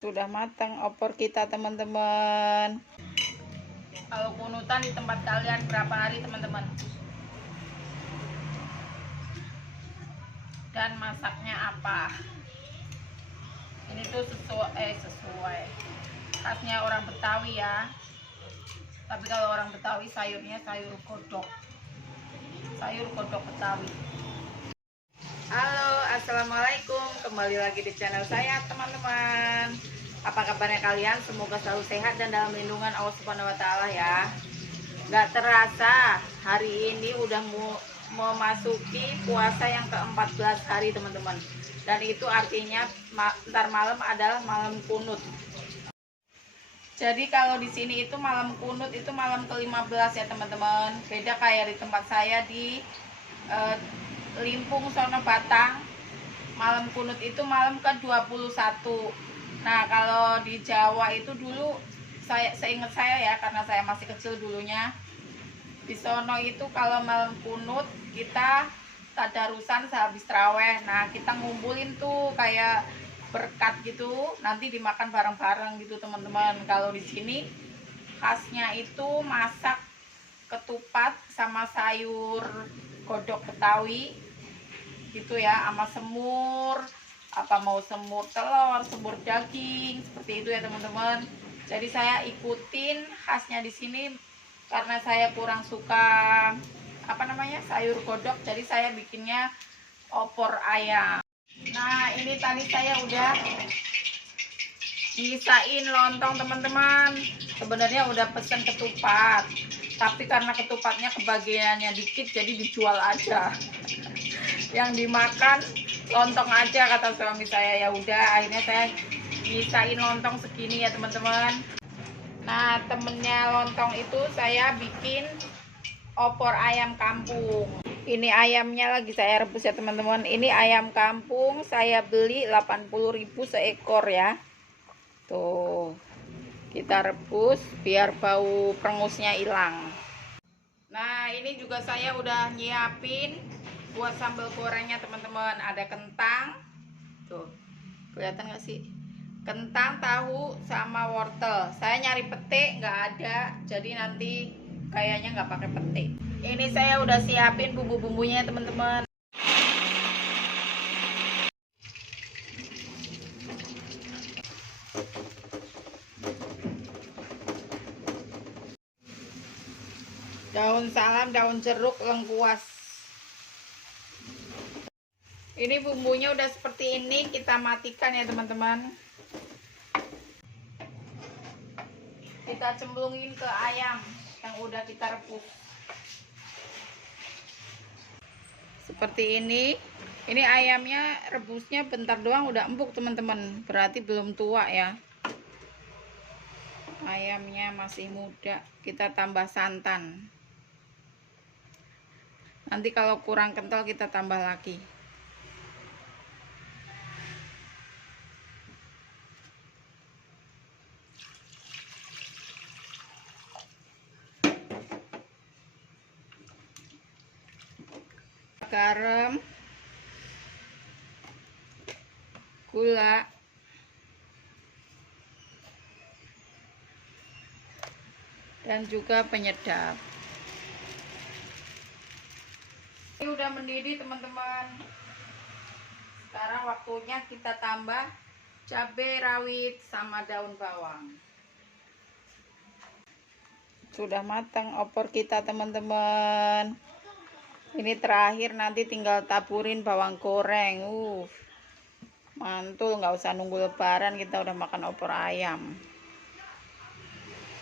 Sudah matang opor kita, teman-teman. Kalau kunutan di tempat kalian berapa hari, teman-teman? Dan masaknya apa? Ini tuh sesuai khasnya orang Betawi ya. Tapi kalau orang Betawi sayurnya sayur godok Betawi. Halo, assalamualaikum, kembali lagi di channel saya, teman-teman. Apa kabarnya kalian? Semoga selalu sehat dan dalam lindungan Allah Subhanahu wa Ta'ala ya. Gak terasa hari ini udah memasuki puasa yang ke-14 hari, teman-teman. Dan itu artinya ntar malam adalah malam kunut. Jadi kalau di sini itu malam kunut itu malam ke-15 ya, teman-teman. Beda kayak di tempat saya di Limpung sono Batang, malam kunut itu malam ke-21. Nah, kalau di Jawa itu dulu seingat saya ya, karena saya masih kecil dulunya, di sono itu kalau malam kunut kita tadarusan sehabis traweh. Nah, kita ngumpulin tuh kayak berkat gitu, nanti dimakan bareng-bareng gitu, teman-teman. Kalau di sini khasnya itu masak ketupat sama sayur godok Betawi gitu ya, sama semur, apa mau semur telur, semur daging, seperti itu ya, teman-teman. Jadi saya ikutin khasnya di sini karena saya kurang suka sayur godok, jadi saya bikinnya opor ayam. Nah, ini tadi saya udah nyisain lontong, teman-teman. Sebenarnya udah pesen ketupat, tapi karena ketupatnya kebagiannya dikit jadi dijual aja. Yang dimakan lontong aja kata suami saya. Ya udah, akhirnya saya nyisain lontong segini ya, teman-teman. Nah, temennya lontong itu saya bikin opor ayam kampung. Ini ayamnya lagi saya rebus ya, teman-teman. Ini ayam kampung saya beli 80.000 seekor ya. Tuh, kita rebus biar bau pengusnya hilang. Nah, ini juga saya udah nyiapin buat sambal gorengnya, teman-teman. Ada kentang, tuh kelihatan nggak sih? Kentang, tahu, sama wortel. Saya nyari pete nggak ada, jadi nanti kayaknya nggak pakai pete. Ini saya udah siapin bumbu-bumbunya, teman-teman. Daun salam, daun jeruk, lengkuas. Ini bumbunya udah seperti ini, kita matikan ya, teman-teman. Kita cemplungin ke ayam yang udah kita rebus. Seperti ini. Ini ayamnya rebusnya bentar doang udah empuk, teman-teman. Berarti belum tua ya. Ayamnya masih muda. Kita tambah santan. Nanti kalau kurang kental kita tambah lagi. Garam, gula, dan juga penyedap. Ini udah mendidih, teman-teman. Sekarang waktunya kita tambah cabai rawit sama daun bawang. Sudah matang opor kita, teman-teman. Ini terakhir, nanti tinggal taburin bawang goreng. Mantul, nggak usah nunggu lebaran kita udah makan opor ayam.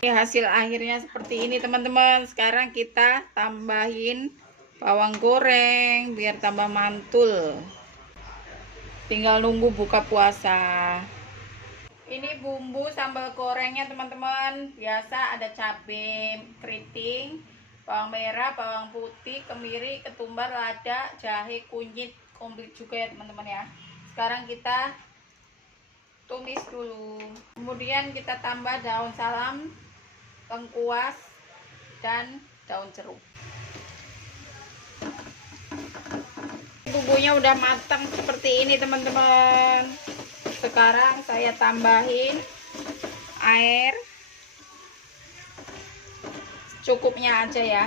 Ini hasil akhirnya seperti ini, teman-teman. Sekarang kita tambahin bawang goreng biar tambah mantul. Tinggal nunggu buka puasa. Ini bumbu sambal gorengnya, teman-teman. Biasa ada cabai keriting, bawang merah, bawang putih, kemiri, ketumbar, lada, jahe, kunyit, komplit juga ya, teman-teman ya. Sekarang kita tumis dulu. Kemudian kita tambah daun salam, lengkuas, dan daun jeruk. Bumbunya udah matang seperti ini, teman-teman. Sekarang saya tambahin air cukupnya aja ya.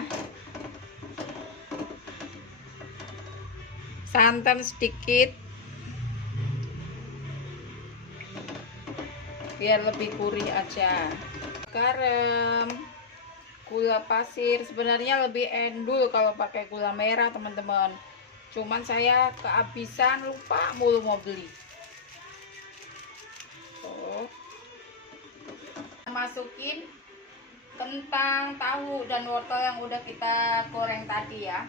Santan sedikit biar lebih gurih aja. Garam, gula pasir, sebenarnya lebih endul kalau pakai gula merah teman-teman, cuman saya kehabisan, lupa mulu mau beli. Masukin kentang, tahu, dan wortel yang udah kita goreng tadi ya.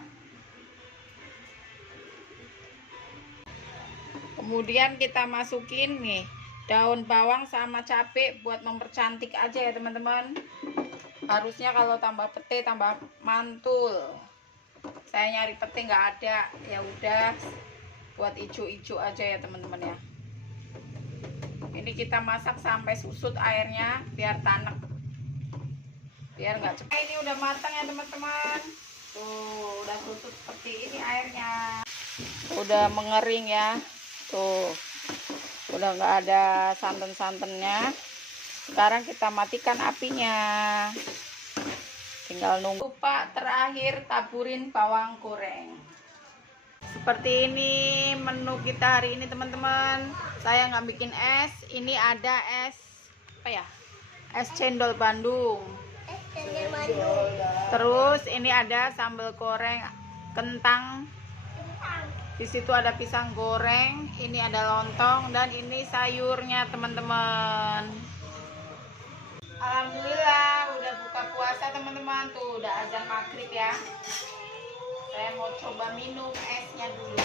Kemudian kita masukin nih daun bawang sama cabai buat mempercantik aja ya teman-teman. Harusnya kalau tambah pete tambah mantul. Saya nyari pete nggak ada, ya udah buat ijo-ijo aja ya teman-teman ya. Ini kita masak sampai susut airnya biar tanek, biar nggak cepet. Ini udah matang ya teman-teman. Tuh udah susut seperti ini airnya, udah mengering ya. Tuh udah nggak ada santan-santannya. Sekarang kita matikan apinya, tinggal nunggu. Lupa terakhir taburin bawang goreng. Seperti ini menu kita hari ini teman-teman. Saya nggak bikin es, ini ada es apa ya, es cendol Bandung. Terus ini ada sambal goreng kentang. Di situ ada pisang goreng, ini ada lontong, dan ini sayurnya teman-teman. Alhamdulillah udah buka puasa teman-teman. Tuh udah azan maghrib ya. Saya mau coba minum esnya dulu.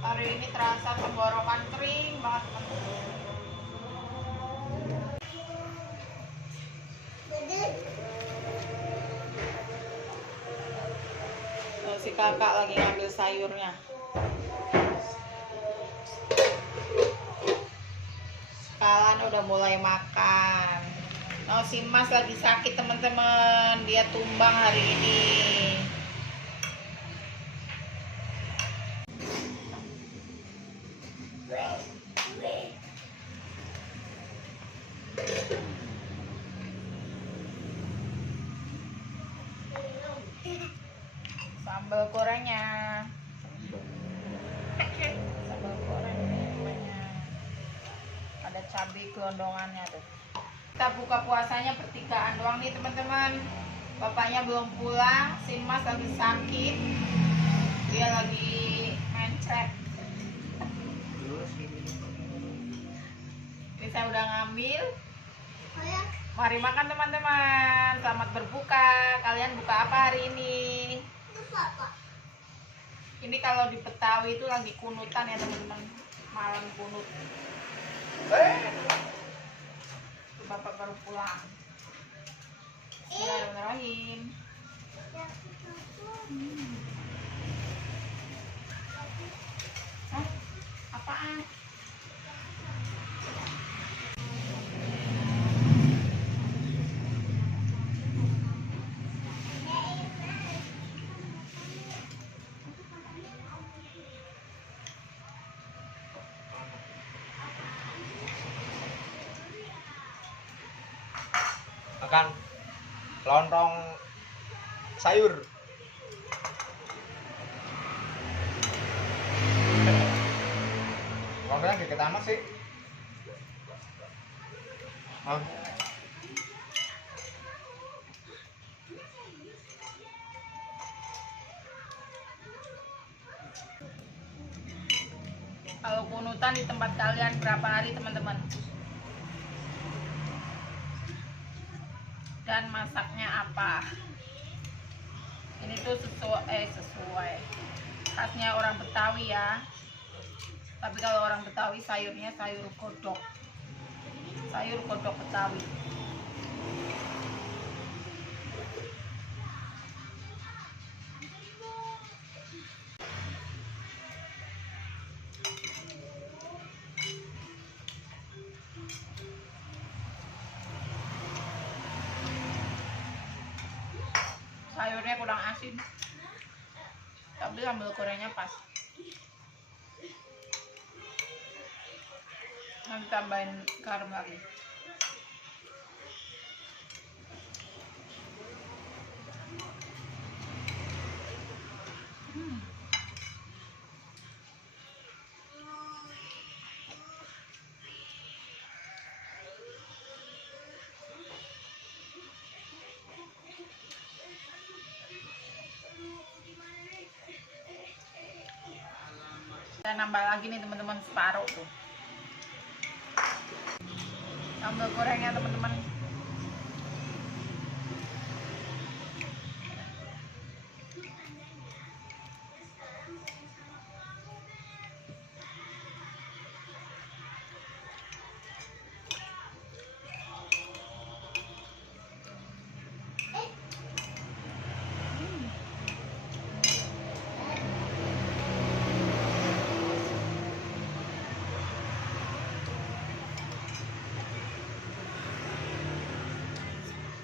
Hari ini terasa tenggorokan kering banget teman-teman. Si kakak lagi ngambil sayurnya. Kalian udah mulai makan. Oh, si Mas lagi sakit teman-teman, dia tumbang hari ini. Sambal gorengnya, sambal gorengnya ada cabai gelondongannya tuh. Kita buka puasanya bertigaan doang nih teman-teman. Bapaknya belum pulang, si Mas lagi sakit, dia lagi mencret. Ini saya udah ngambil. Mari makan teman-teman, selamat berbuka. Kalian buka apa hari ini? Ini kalau di Betawi itu lagi kunutan ya teman-teman, malam kunut. Bapak baru pulang. Bismillahirrahmanirrahim. Hah? Apaan? Makan lontong sayur. Lontongnya dikit amat sih. Kalau kunutan di tempat kalian berapa hari teman-teman? Dan masaknya apa? Ini tuh sesuai khasnya orang Betawi ya. Tapi kalau orang Betawi sayurnya sayur kodok Betawi. sayurnya kurang asin. Tapi sambal gorengnya pas. Nanti tambahin garam lagi. Saya nambah lagi nih teman-teman, separuh tuh sambal gorengnya teman-teman.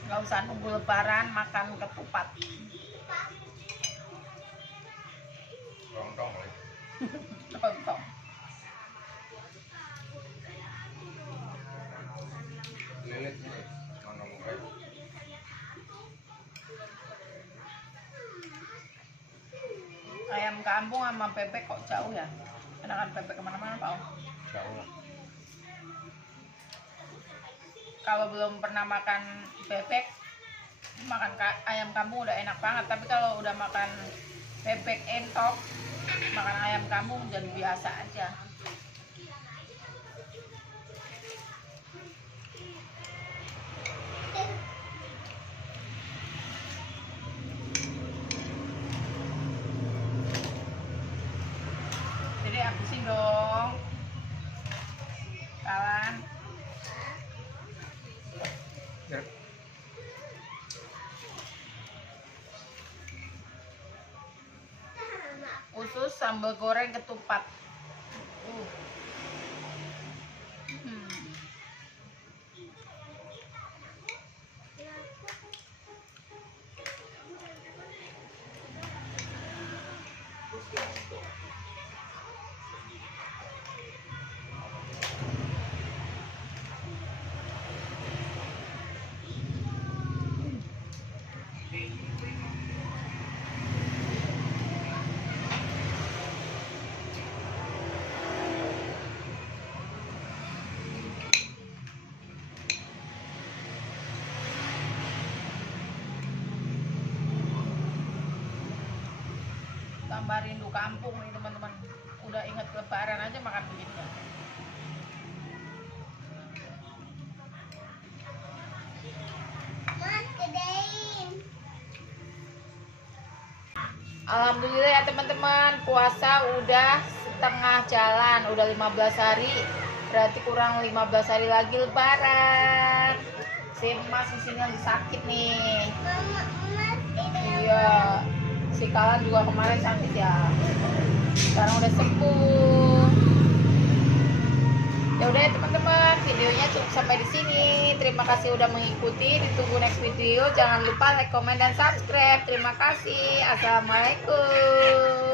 Gak usah nunggu lebaran makan ketupat. Lontong boleh. Lontong. Lilit ini. Lontong goreng. Ayam kampung sama bebek kok jauh ya? Enakan bebek kemana-mana Pak Om? Jauh lah. Kalau belum pernah makan bebek, makan ayam kampung udah enak banget. Tapi kalau udah makan bebek entok, makan ayam kampung jadi biasa aja. Jadi habisin dong, kawan. Ya. Khusus sambal goreng ketupat. Tambah rindu kampung nih teman-teman. Udah inget lebaran aja makan begini ya. Alhamdulillah ya teman-teman, puasa udah setengah jalan, udah 15 hari. Berarti kurang 15 hari lagi lebaran. Si Mas di sini lagi sakit nih. Iya. Si Kalan juga kemarin sakit ya. Sekarang udah sembuh. Ya udah ya teman-teman, videonya cukup sampai di sini. Terima kasih udah mengikuti. Ditunggu next video. Jangan lupa like, comment, dan subscribe. Terima kasih. Assalamualaikum.